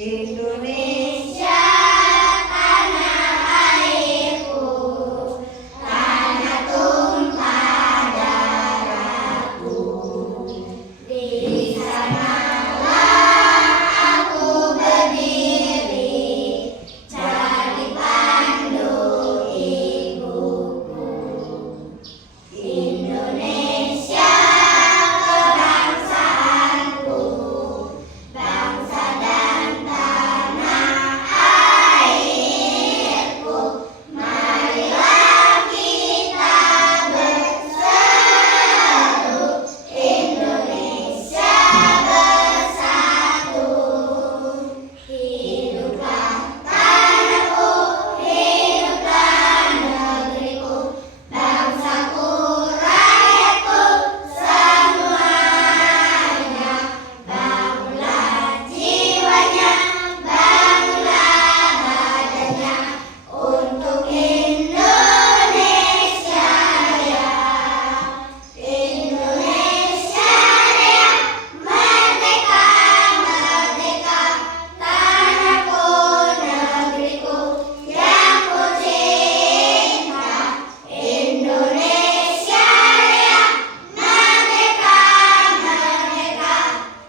Indonesia tanah airku, tanah tumpah darahku. Di sanalah aku berdiri, cari pandu ibuku. Indonesia kebangsaanku, bangsa dan tanah airku. Marilah kita bersatu, Indonesia bersatu. Hiduplah tanahku, hiduplah negeriku, bangsaku, rakyatku semuanya. Bangunlah jiwanya, bangunlah badannya untuk Indonesia Raya. Indonesia Raya, merdeka, merdeka, tanahku, negeriku yang ku cinta. Indonesia Raya, merdeka, merdeka,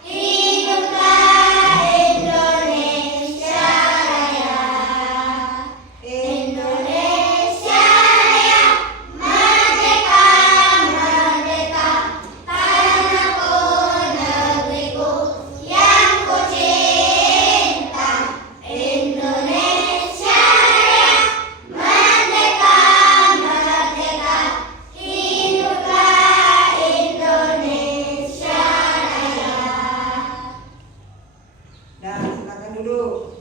hiduplah Indonesia Raya. Indonesia Raya, merdeka, merdeka, tanahku, negeriku yang ku cinta. Indonesia Raya, merdeka, merdeka, hiduplah Indonesia Raya. Dan silakan duduk.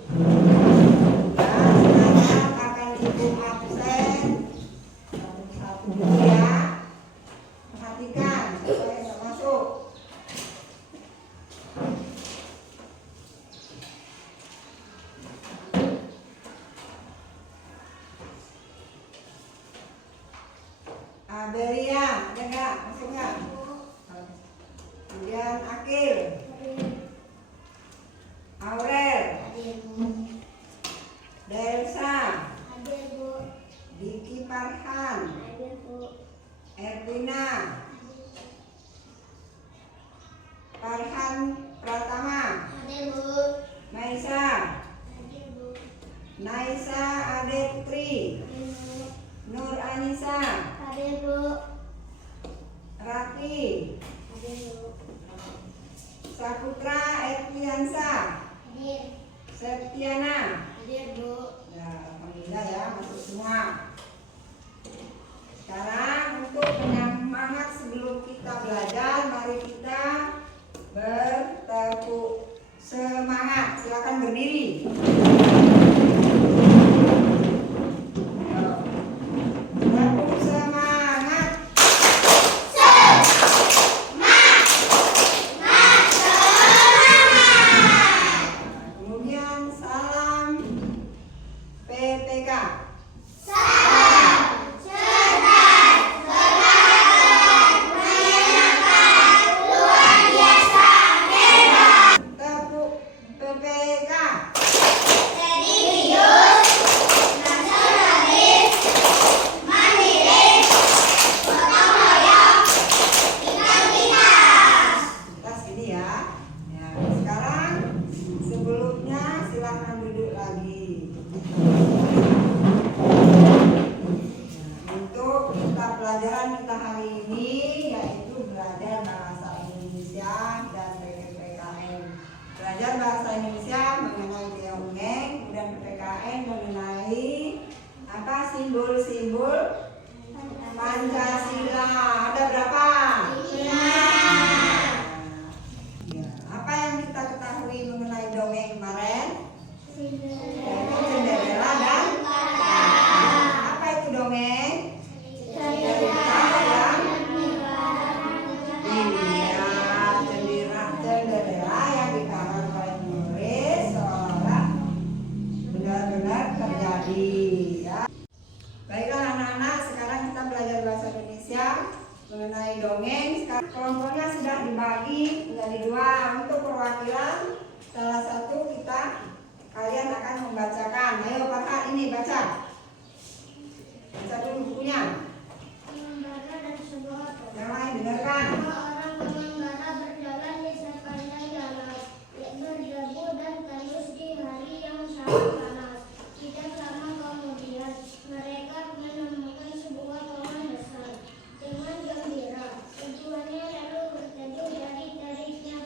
Dan sekarang akan ibu absen satu-satu dulu ya. Perhatikan supaya bisa masuk. Abelia, ada nggak? Masuk nggak? Kemudian Akil, Aurel, Delsa, Diki Farhan, Erwina, Farhan Pratama, Maisa, Naisa Adetri, Nur Anissa, Raki, Saputra Edliansa, Septiana. Ya, alhamdulillah ya, masuk semua. Sekarang untuk penyemangat sebelum kita belajar, mari kita bertepuk semangat. Silakan berdiri. Tepuk semangat. Kemudian salam PPK. Salam cerdas, berbakat, menyenangkan, luar biasa, hebat. Tepuk PPK. Serius, nasionalis, mandiri, gotong royong, integritas. Kita sini ya. Ya, sekarang sebelumnya silakan duduk lagi. Nah, untuk kita pelajaran kita hari ini yaitu belajar bahasa Indonesia dan PPKN. Belajar bahasa Indonesia mengenai dongeng, kemudian PPKN mengenai apa simbol-simbol Pancasila. Ada berapa? Ya, apa yang kita ketahui mengenai dongeng kemarin? Yaitu Cinderella dan apa itu dongeng? Cerita yang Cinderella yang dikarang oleh penulis seolah benar-benar terjadi ya. Baiklah anak-anak, sekarang kita belajar bahasa Indonesia mengenai dongeng. Sekarang kelompoknya sudah dibagi menjadi dua. Untuk perwakilan, salah satu kita kalian akan membacakan. Ayo Farhan, ini baca. Baca dulu bukunya. Pengembara dan sebuah toko. Yang lain dengarkan. Dua orang pengembara berjalan di sepanjang jalan, berdebu dan tandus di hari yang sangat panas. Tidak lama kemudian, mereka menemukan sebuah pohon besar. Dengan gembira, tujuannya lalu berteduh dari teriknya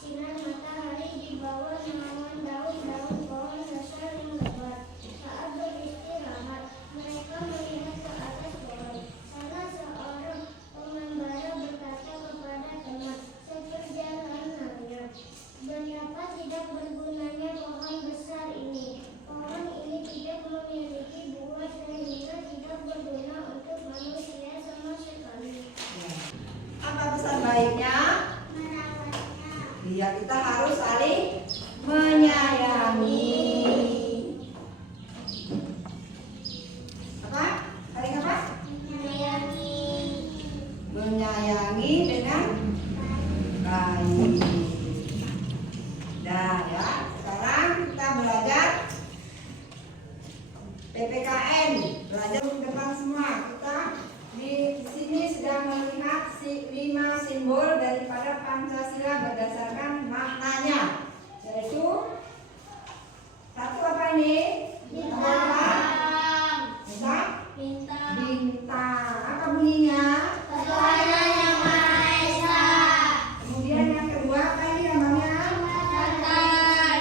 sinar matahari di bawah naungan daun-daun pohon besar yang lebat. Saat beristirahat, mereka melihat ke atas pohon. Salah seorang pengembara berkata kepada teman seperjalanannya, "Betapa tidak bergunanya pohon besar ini. Pohon ini tidak memiliki buah sehingga tidak berguna untuk manusia sama sekali." Apa pesan baiknya? Merawatnya. Iya, kita harus saling menyayangi. Apa? Saling apa? Menyayangi. Menyayangi dengan baik. Nah ya, sekarang kita belajar PPKN. Belajar ke depan semua. Kita di sini sedang melihat 5 simbol daripada Pancasila berdasarkan maknanya, yaitu satu apa ini? Bintang. Bintang. Bintang. Bintang. Apa bunyinya? Ketuhanan yang Maha Esa. Kemudian yang kedua apa ini namanya? Rantai.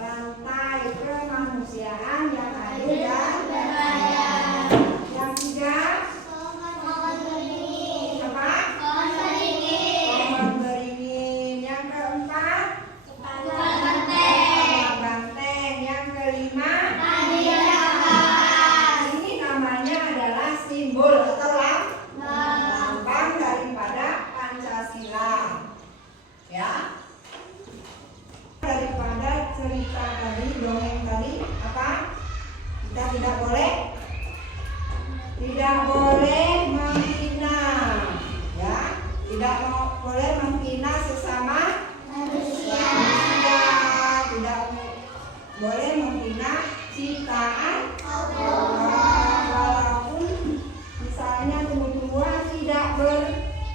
Rantai kemanusiaan yang adil dan beradab. yang tiga Pohon beringin. apa? Pohon beringin. Pohon beringin. Yang keempat Kepala banteng. banteng. Yang kelima ini namanya adalah simbol atau lambang daripada Pancasila. Ya. Daripada cerita tadi, dongeng tadi, apa? Kita tidak boleh menghina, ya, tidak boleh menghina sesama Manusia. tidak boleh menghina ciptaan Allah. walaupun misalnya tumbuh-tumbuhan tidak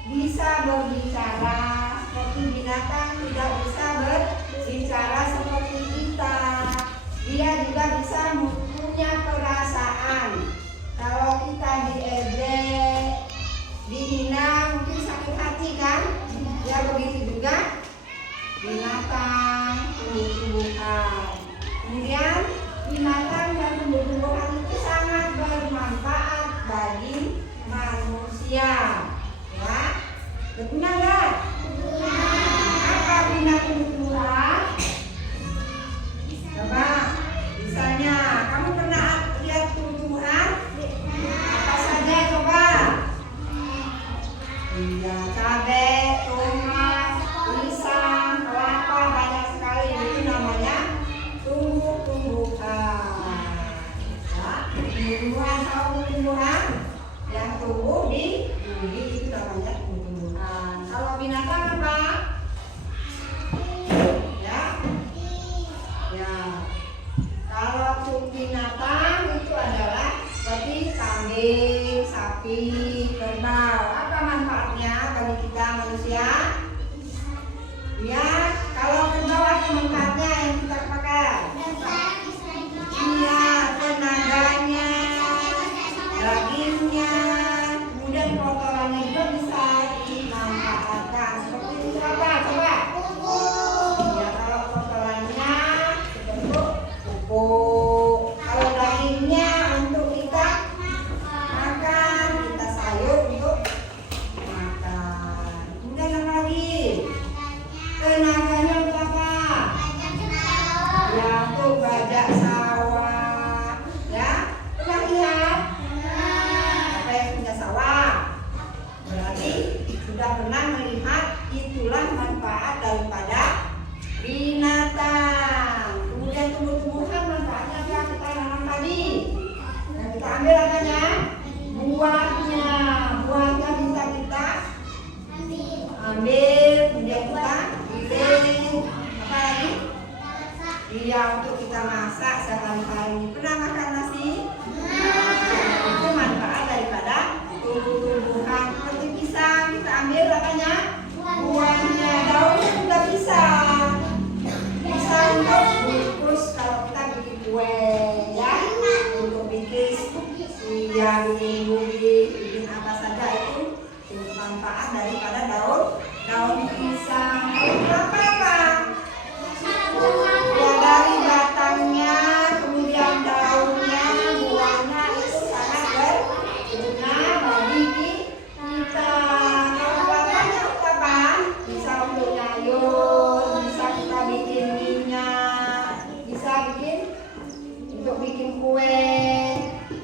bisa berbicara seperti binatang, tidak bisa berbicara seperti kita, dia juga bisa punya perasaan. Kalau kita diejek, dihina, mungkin sakit hati kan? Ya begitu juga binatang, tumbuh-tumbuhan. Kemudian binatang dan tumbuh-tumbuhan itu sangat bermanfaat bagi manusia. Ya, betul nggak? Apa guna tumbuh-tumbuhan? Coba, misalnya kamu pernah lihat tumbuh-tumbuhan? Apa saja coba? Iya, cabai, tomat, pisang, kelapa, banyak sekali. Itu namanya tumbuh-tumbuhan. Ya, tumbuh-tumbuhan, tahu tumbuhan yang tumbuh di bumi itu namanya tumbuh-tumbuhan. Kalau binatang apa? Ya, ya. Kalau binatang itu adalah seperti kambing, sapi, kerbau. Apa manfaatnya bagi kita manusia? Ya, kalau kerbau apa manfaatnya yang kita pakai? Iya, tenaganya, dagingnya, kemudian kotorannya juga bisa dimanfaatkan. Seperti itu apa? Coba. Ya, kalau kotorannya sebentuk pupuk. Kalau dagingnya untuk kita makan, kita sayur untuk makan. Kemudian apa lagi? untuk kita masak sehari-hari. Pernah makan nasi? Itu manfaat daripada tumbuh-tumbuhan. Seperti pisang, kita ambil apanya? Buahnya, daunnya juga bisa. Bisa untuk bungkus kalau kita bikin kue, ya. Untuk bikin bikin bubis, bikin apa saja itu manfaat daripada daun pisang. Kenapa apa? Ya dari batangnya, kemudian daunnya, buahnya itu sangat berguna bagi kita. Kalau batangnya apa? Bisa untuk nyayur, bisa kita bikin minyak, bisa untuk bikin kue,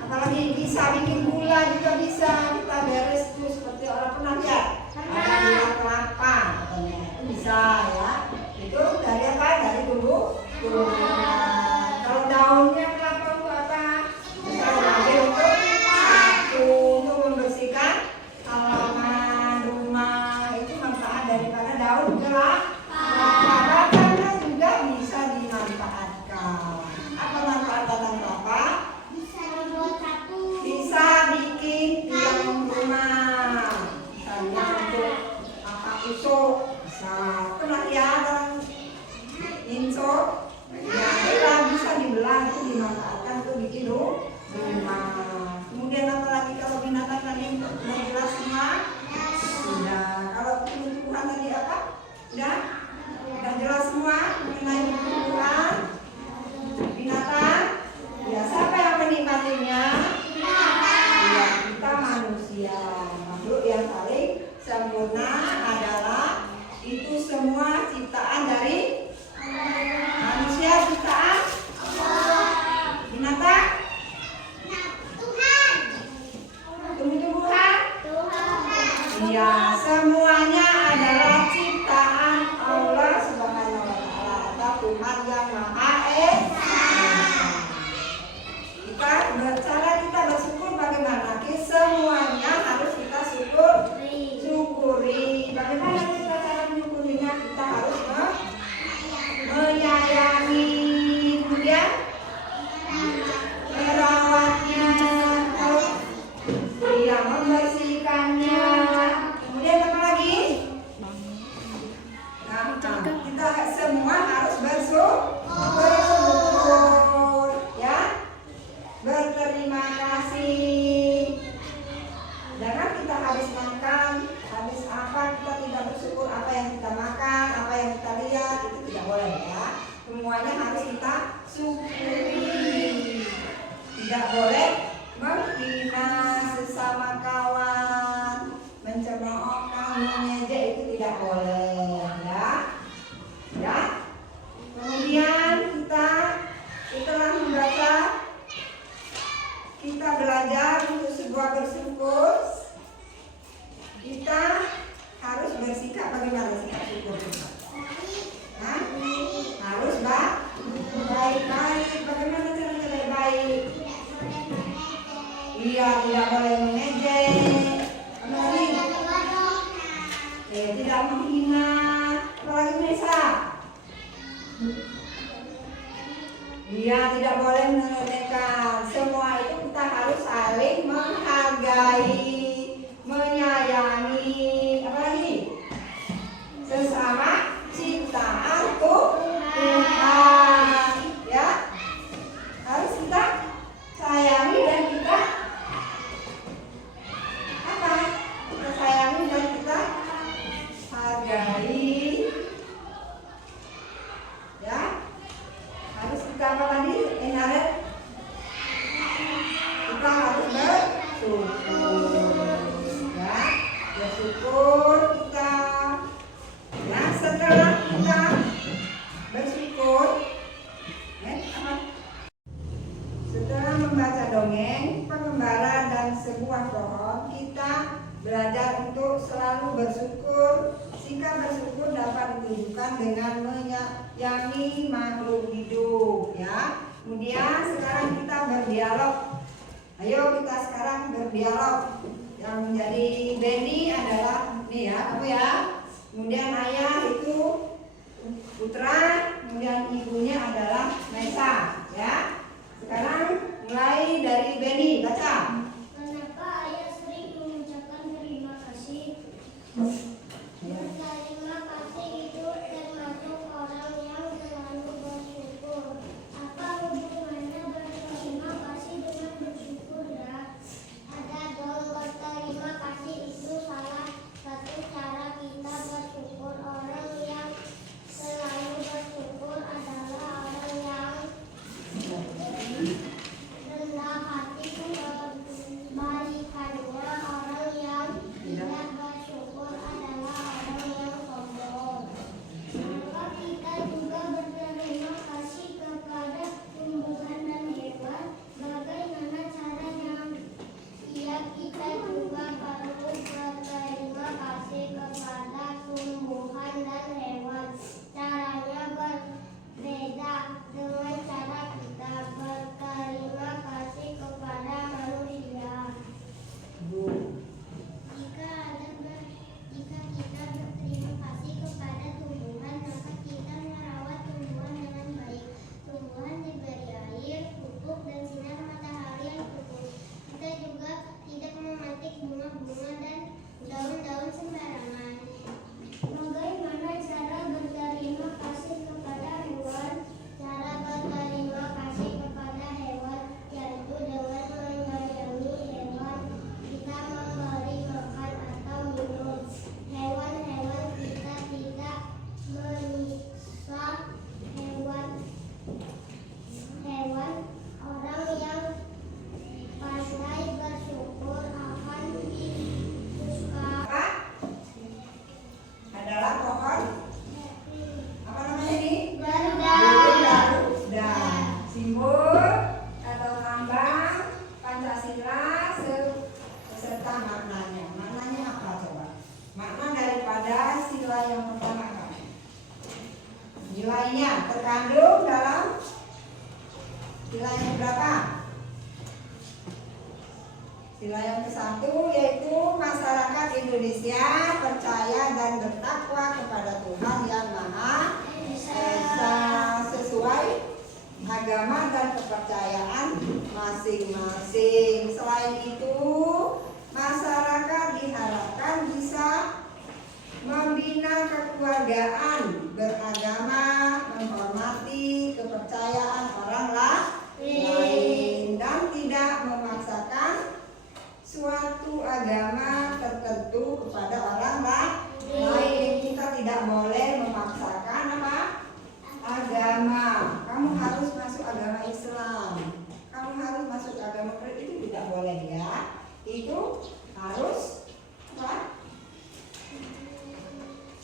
apalagi bisa bikin gula juga bisa. Kita beres tuh seperti orang pernah lihat ada gula kelapa katanya, itu bisa ya. Itu dari apa? Dari tumbuhan. Kalau daunnya kelapa untuk apa? Bisa diambil untuk satu, untuk membersihkan halaman rumah. Itu manfaat daripada daun kelapa. Batangnya juga bisa dimanfaatkan. Apa manfaat batang kelapa? Bisa dibuat satu. Bisa bikin tiang rumah. Misalnya untuk apa usuk, bisa. Pernah ya orang insok? Ya, itu bisa dibelah, itu dimanfaatkan untuk bikin rumah. Kemudian apalagi kalau binatang tadi sudah jelas semua? Sudah. Kalau tumbuhan tadi apa? Sudah jelas semua mengenai tumbuhan, binatang. Ya, siapa yang menikmatinya? Ya, kita manusia. Makhluk yang paling sempurna adalah itu semua ciptaan dari manusia, ciptaan binatang, tumbuh-tumbuhan. Ya, semuanya adalah ciptaan Allah Subhanahu wa Ta'ala, atau Tuhan yang Maha Esa. Cara kita bersyukur bagaimana? Semuanya harus kita syukuri. Bagaimana kita cara menyukurinya? Kita harus menyayangi, kemudian merawatnya, membersihkannya. Kemudian apa lagi? Nah, kita semua harus bersyukur, ya. Berterima kasih. Jangan kita habis makan, habis apa kita tidak bersyukur apa yang kita makan, apa yang kita lihat, itu tidak boleh ya. Semuanya harus kita syukuri. Tidak boleh menghina sesama kawan, mencemoohkan, mengejek, itu tidak boleh ya. Ya. Kemudian kita setelah membaca, kita belajar untuk sebuah bersyukur, kita harus bersikap bagaimana sikap syukur kita? Harus baik-baik. Bagaimana caranya baik-baik? Iya, tidak boleh mengejek, tidak menghina, apalagi Nesa. Iya, tidak boleh meremehkan. Semua itu kita harus saling menghargai, menyayangi, apalagi sesama ciptaan Tuhan. Ya, harus kita sayangi dan kita apa? Kita sayangi dan kita hargai. Ya. Harus kita apa tadi? Kita harus bersyukur, ya, bersyukur kita. Ya, setelah kita bersyukur, setelah membaca dongeng, pengembara dan sebuah pohon, kita belajar untuk selalu bersyukur. Sikap bersyukur dapat ditunjukkan dengan menyayangi makhluk hidup, ya. Kemudian sekarang kita berdialog. Ayo kita sekarang berdialog. Yang menjadi Benny adalah nih ya, aku ya. Kemudian ayah itu Putra, kemudian ibunya adalah nilainya terkandung dalam sila yang berapa? Sila yang ke-1 yaitu masyarakat Indonesia percaya dan bertakwa kepada Tuhan Yang Maha Esa sesuai agama dan kepercayaan masing-masing. Selain itu, masyarakat diharapkan bisa membina kekeluargaan beragama, menghormati kepercayaan orang lain, dan tidak memaksakan suatu agama tertentu kepada orang lain. Kita tidak boleh memaksakan apa? Agama. Kamu harus masuk agama Islam, kamu harus masuk agama Kristen, itu tidak boleh ya. Itu harus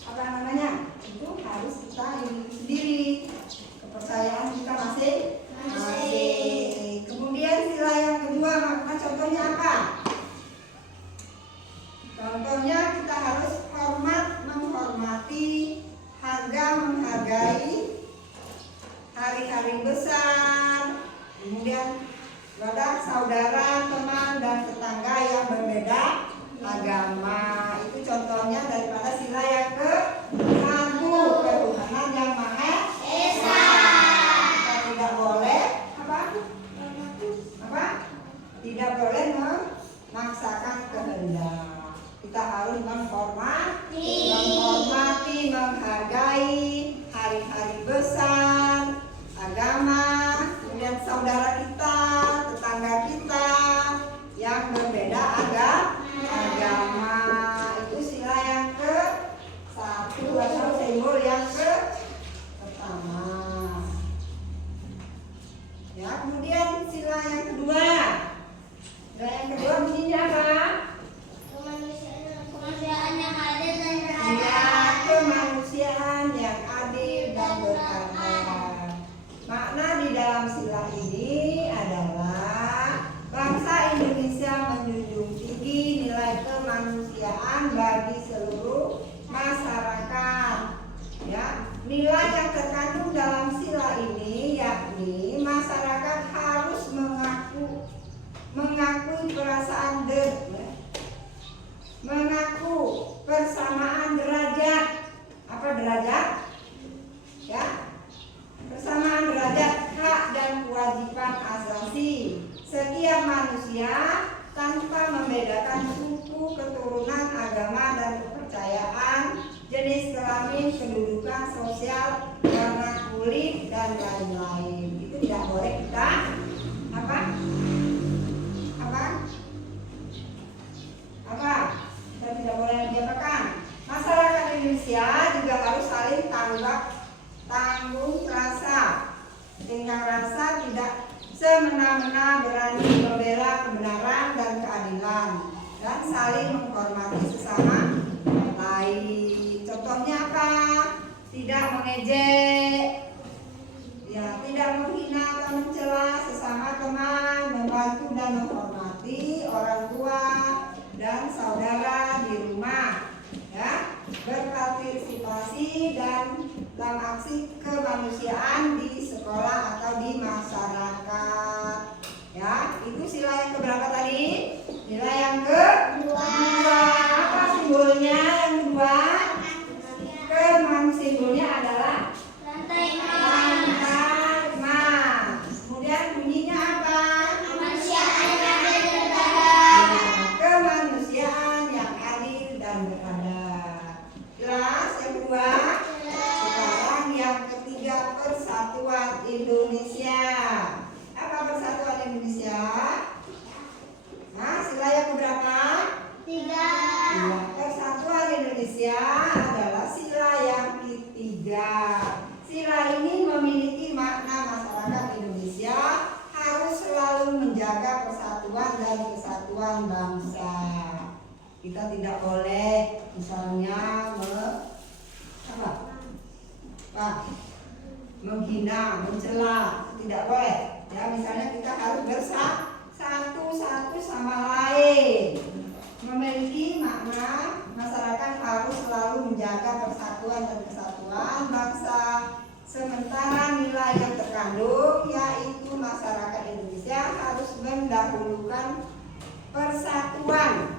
apa namanya? Itu harus kita sendiri, kepercayaan kita masing-masing. Kemudian sila yang kedua, maka contohnya apa? Contohnya kita harus hormat, menghormati, menghargai hari-hari besar, kemudian kepada saudara, teman, dan tetangga yang berbeda agama. Itu contohnya daripada sila yang ke-1, ketuhanan yang Maha Esa. Kita tidak boleh tidak boleh memaksakan kehendak. Kita harus menghormati, menghargai hari-hari besar, agama, kemudian saudara kita, tetangga kita yang berbeda agama. Itu sila yang ke-1 atau simbol yang pertama. Ya, kemudian sila yang kedua. Sila yang kedua bunyinya apa? Kemanusiaan yang adil dan beradab. Ya, kemanusiaan yang adil dan beradab. Makna di dalam sila ini adalah bangsa Indonesia menjunjung tinggi nilai kemanusiaan bagi seluruh masyarakat. Ya, nilai yang terkandung dalam sila ini yakni masyarakat harus mengakui perasaan mengaku persamaan derajat. Apa derajat? Ya, persamaan derajat hak dan kewajiban asasi setiap manusia tanpa membedakan suku, keturunan, agama, dan kepercayaan, jenis kelamin, kedudukan sosial, warna kulit, dan lain-lain. Itu tidak boleh kita kita tidak boleh diapakan. Masyarakat Indonesia juga harus saling tanggung rasa, dengan rasa tidak semena-mena, berani membela kebenaran dan keadilan, dan saling menghormati sesama lain. Contohnya apa? Tidak mengejek, ya, tidak menghina atau mencela sesama teman, membantu dan menghormati orang tua dan saudara di rumah, ya, berpartisipasi dan dalam aksi kemanusiaan di sekolah atau di masyarakat. Ya, itu sila yang keberapa tadi? Sila yang kedua. Apa simbolnya yang kedua? Simbolnya adalah Rantai emas. Kemudian bunyinya apa? kemanusiaan yang adil dan beradab. Kemanusiaan yang adil dan beradab. Jelas yang kedua? Sekarang yang ketiga, persatuan Indonesia. Apa persatuan Indonesia? Nah, sila yang keberapa? 3. Ya, persatuan Indonesia adalah sila yang ketiga. Sila ini memiliki makna masyarakat Indonesia harus selalu menjaga persatuan dan kesatuan bangsa. Kita tidak boleh misalnya menghina, mencela, tidak boleh. Ya, misalnya kita harus bersatu sama lain. Memiliki makna masyarakat harus selalu menjaga persatuan dan kesatuan bangsa Sementara nilai yang terkandung yaitu masyarakat Indonesia harus mendahulukan persatuan,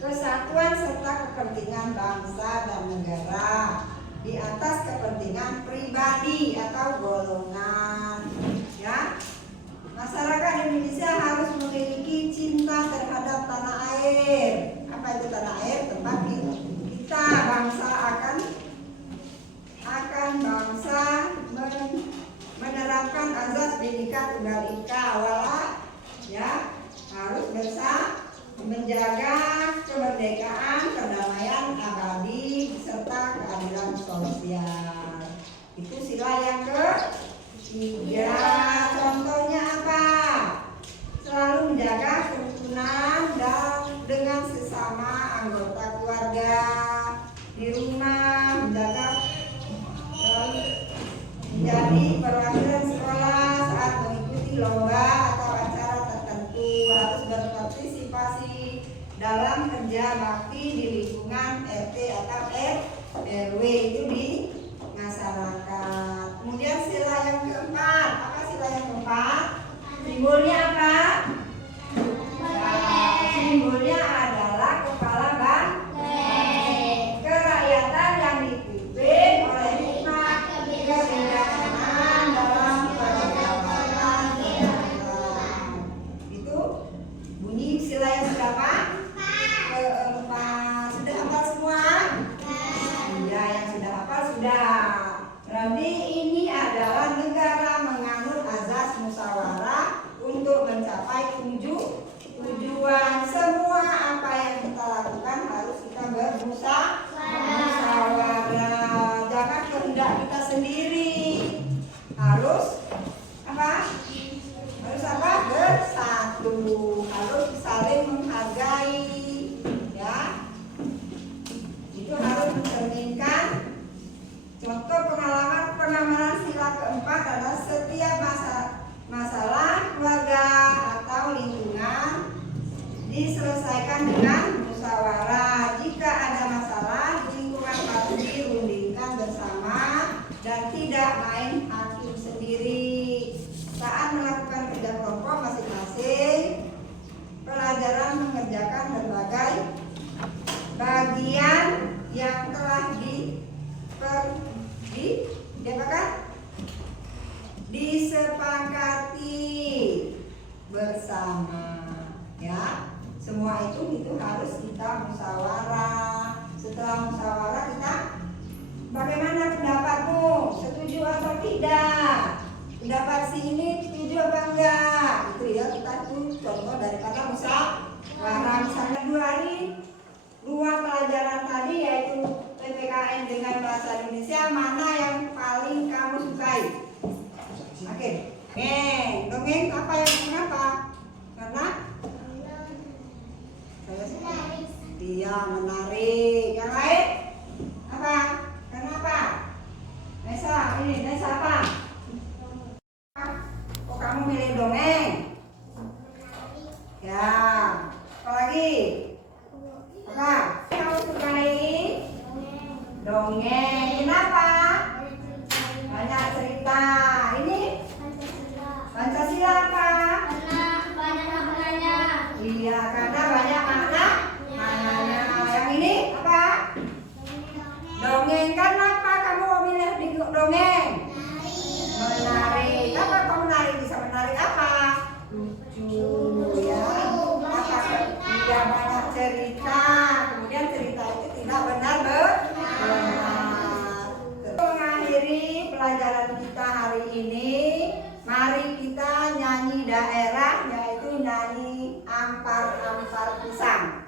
kesatuan serta kepentingan bangsa dan negara di atas kepentingan pribadi atau golongan. Ya, masyarakat Indonesia harus memiliki cinta terhadap tanah air. Apa itu tanah air? Tempat kita bangsa akan bangsa menerapkan azas Bhinneka Tunggal Ika, ya, harus bisa menjaga kemerdekaan, perdamaian abadi serta keadilan sosial. Itu sila yang ketiga. Contohnya apa? Selalu menjaga kerukunan dan dengan sesama anggota keluarga di rumah, menjadi perwakilan sekolah saat mengikuti lomba atau acara tertentu, harus berpartisipasi dalam kerja bakti di lingkungan RT atau RW itu di masyarakat. Kemudian sila yang keempat, apa sila yang keempat? Simbolnya apa? Simbolnya adalah kepala banteng. Kerakyatan yang dipimpin oleh hikmat, kebijaksanaan dalam perjalanan. Itu bunyi sila yang berapa? Keempat. Sudah hafal semua? Ya, yang sudah hafal sudah. Berarti ini adalah negara menganut azas musyawarah untuk mencapai tujuan. Semua apa yang kita lakukan harus kita bermusyawarah. Jangan kehendak kita sendiri. Harus apa? Harus apa? Bersatu. Harus saling menghargai. Ya. Itu harus mencerminkan. Contoh pengamalan sila keempat adalah setiap masalah keluarga atau lingkungan diselesaikan dengan musyawarah. Jika ada masalah di lingkungan harus dirundingkan bersama dan tidak main hakim sendiri. Saat melakukan kerja kelompok masing-masing, pelajaran mengerjakan berbagai bagian yang telah disepakati bersama, ya. Semua itu harus kita musyawarah. Setelah musyawarah kita, bagaimana pendapatmu? Setuju atau tidak? Pendapat si ini setuju apa enggak? Itu ya, kita tuh contoh daripada musyawarah. Misalnya 2 hari 2 pelajaran tadi yaitu PPKN dengan bahasa Indonesia, mana yang paling kamu sukai? Oke. Dongeng apa yang kenapa? Karena dia menarik. Yang lain apa? Kenapa? Nesa, ini Nesa apa? Oh, kamu milih dongeng? Ya. Apa lagi? Apa? Kamu sukai dongeng. Kenapa? Banyak cerita. Ini Pancasila apa? Karena banyak maknanya. Iya, karena banyak maknanya. Yang ini apa? Dongeng. Kenapa kamu memilih di dongeng? Menarik. Apa kamu menarik? Bisa menarik apa? Lucu, ya. Apa? Tidak banyak cerita. Kemudian cerita itu tidak benar. Mengakhiri pelajaran kita hari ini, mari kita nyanyi daerah, yaitu nyanyi Ampar-Ampar Pisang.